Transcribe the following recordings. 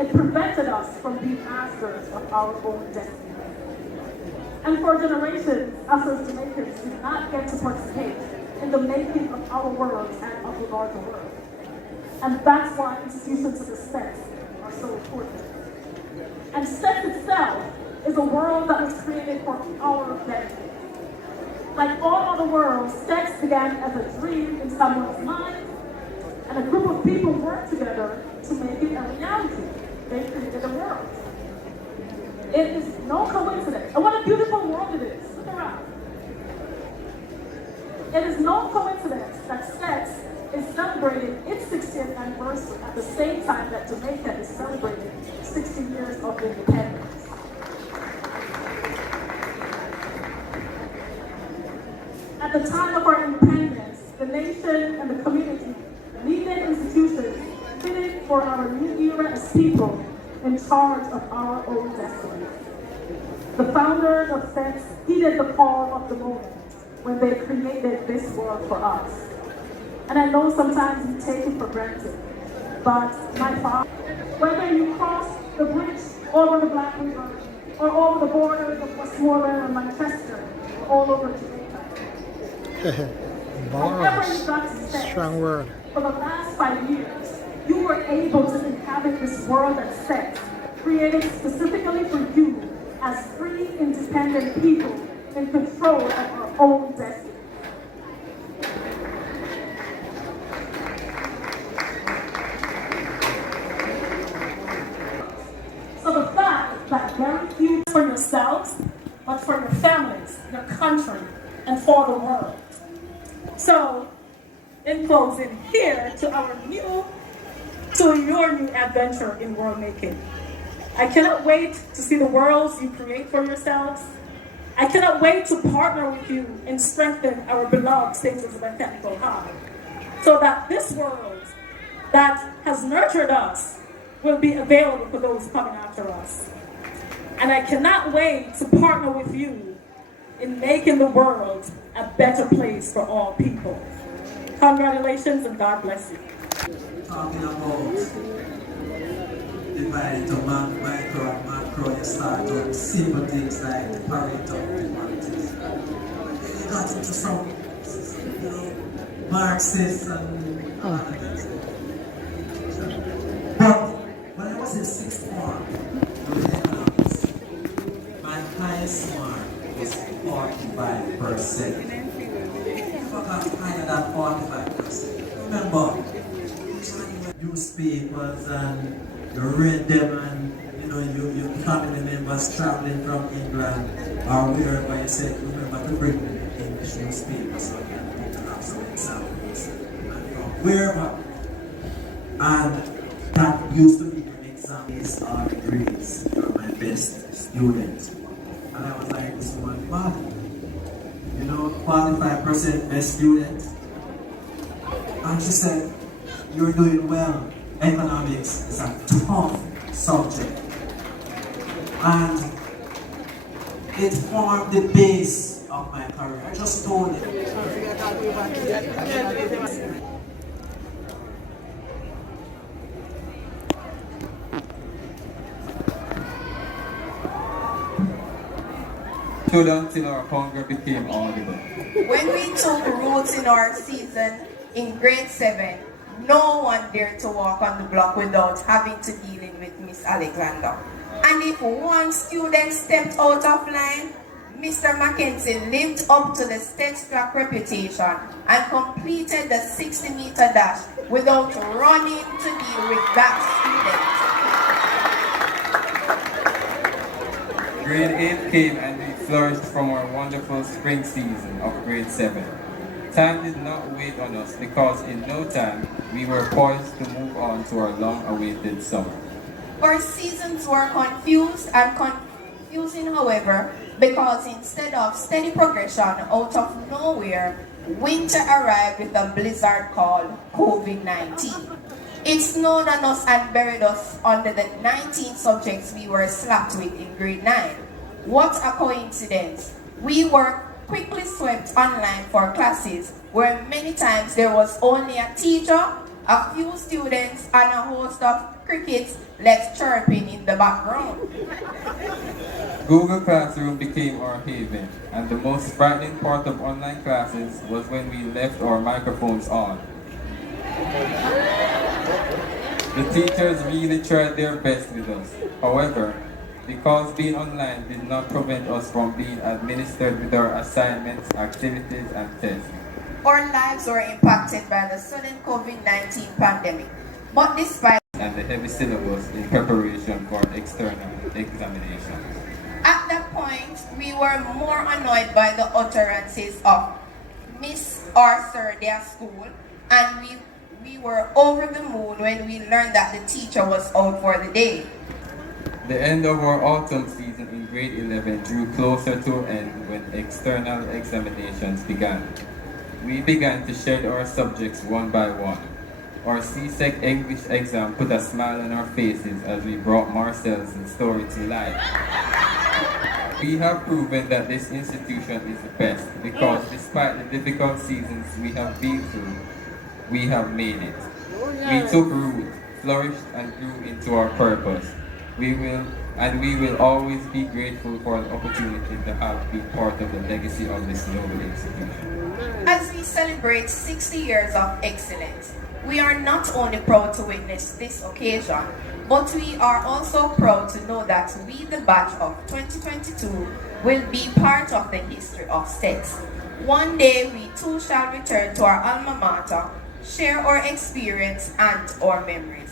It prevented us from being masters of our own destiny. And for generations, us as Jamaicans did not get to participate in the making of our world and of the larger world. And that's why institutions such as STETHS are so important. And STETHS itself is a world that was created for our benefit. Like all other worlds, STETHS began as a dream in someone's mind, and a group of people worked together to make it a reality. They created a world. It is no coincidence. And what a beautiful world it is. Look around. It is no coincidence that STETHS is celebrating its 60th anniversary at the same time that Jamaica is celebrating 60 years of independence. At the time of our independence, the nation and the community needed institutions fitted for our new era as people in charge of our own destiny. The founders of STETHS heeded the call of the moment when they created this world for us. And I know sometimes we take it for granted, but my father, whether you cross the bridge over the Black River or over the borders of Westmoreland and Manchester, or all over Jamaica, whenever you got to STETHS, strong word. For the last 5 years, you were able to inhabit this world at STETHS, created specifically for you as free, independent people in control of our own destiny. So the fact that very few for yourselves, but for your families, your country, and for the world. So, in closing, here to your new adventure in world making. I cannot wait to see the worlds you create for yourselves. I cannot wait to partner with you and strengthen our beloved stations of technical hub, so that this world that has nurtured us will be available for those coming after us. And I cannot wait to partner with you in making the world a better place for all people. Congratulations and God bless you. Talking about divided to micro and macro, you start to simple things like Pareto quantities. You got into some, Marxist and other things. But when I was in sixth form, my highest mark was 45%. Got higher than 45%. Remember, newspapers and you read them, and your family members traveling from England or wherever, you said, remember to bring English newspapers so you can have some examples. And from wherever. And that used to be an exam. These are grades for my best student. And I was like, this one, what? 45% best student. And she said, you're doing well. Economics is a tough subject. And it formed the base of my career. I just told him. Students in our hunger became audible. When we took roots in our season in grade 7, no one dared to walk on the block without having to deal with Miss Alexander. And if one student stepped out of line, Mr. Mackenzie lived up to the STETHS track reputation and completed the 60-meter dash without running to deal with that student. Grade 8 came and we flourished from our wonderful spring season of grade 7. Time did not wait on us because in no time we were poised to move on to our long-awaited summer. Our seasons were confused and confusing, however, because instead of steady progression out of nowhere, winter arrived with a blizzard called COVID-19. It snowed on us and buried us under the 19 subjects we were slapped with in grade 9. What a coincidence! We were quickly swept online for classes where many times there was only a teacher, a few students, and a host of crickets left chirping in the background. Google Classroom became our haven, and the most frightening part of online classes was when we left our microphones on. The teachers really tried their best with us. However, because being online did not prevent us from being administered with our assignments, activities, and tests. Our lives were impacted by the sudden COVID-19 pandemic, but despite And the heavy syllabus in preparation for external examinations. at that point, we were more annoyed by the utterances of Miss or Sir their school, and we were over the moon when we learned that the teacher was out for the day. The end of our autumn season in grade 11 drew closer to an end when external examinations began. We began to shed our subjects one by one. Our CSEC English exam put a smile on our faces as we brought Marcel's story to life. We have proven that this institution is the best because despite the difficult seasons we have been through, we have made it. We took root, flourished, and grew into our purpose. We will always be grateful for the opportunity to have been part of the legacy of this noble institution. As we celebrate 60 years of excellence, we are not only proud to witness this occasion, but we are also proud to know that we, the batch of 2022, will be part of the history of STETHS. One day, we too shall return to our alma mater, share our experience and our memories.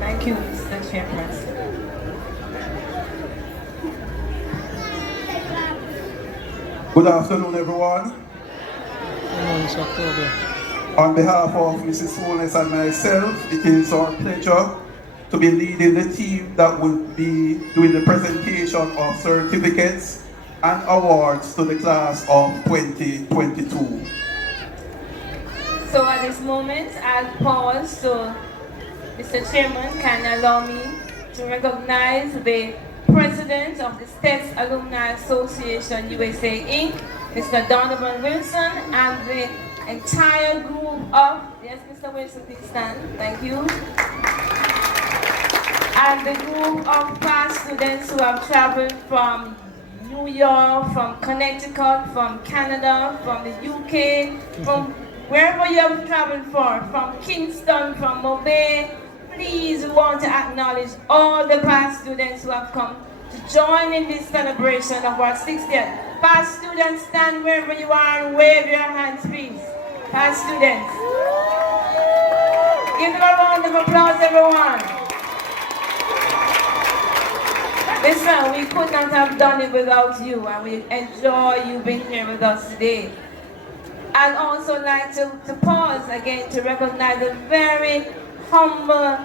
Thank you, Mr. Chairperson. Good afternoon, everyone. On behalf of Mrs. Holness and myself, it is our pleasure to be leading the team that will be doing the presentation of certificates and awards to the class of 2022. So at this moment, I'll pause so Mr. Chairman can allow me to recognize the President of the STETHS Alumni Association USA Inc., Mr. Donovan Wilson, and the entire group of, yes, Mr. Wilson, please stand. Thank you. and the group of past students who have traveled from New York, from Connecticut, from Canada, from the UK, from wherever you have traveled from Kingston, from Mobay. Please, we want to acknowledge all the past students who have come to join in this celebration of our 60th. Past students, stand wherever you are and wave your hands, please. Past students. Give them a round of applause, everyone. Listen, we could not have done it without you, and we enjoy you being here with us today. I'd also like to pause again to recognize a very humble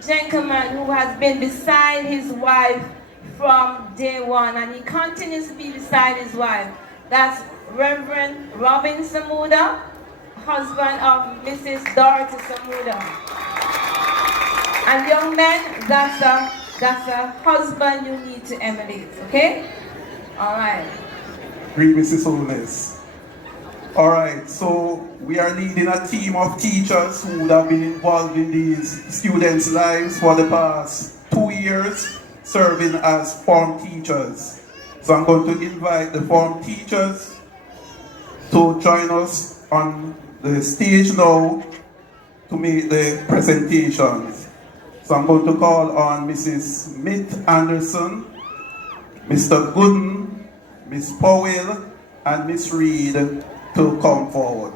gentleman who has been beside his wife from day one, and he continues to be beside his wife. That's Reverend Robin Samuda, husband of Mrs. Dorothy Samuda. And young men, that's a husband you need to emulate, okay? All right. Greet Mrs. Holness. All right, so we are leading a team of teachers who have been involved in these students' lives for the past 2 years, serving as form teachers. So I'm going to invite the form teachers to join us on the stage now to make the presentations. So I'm going to call on Mrs. Smith Anderson, Mr. Gooden, Miss Powell, and Miss Reed to come forward.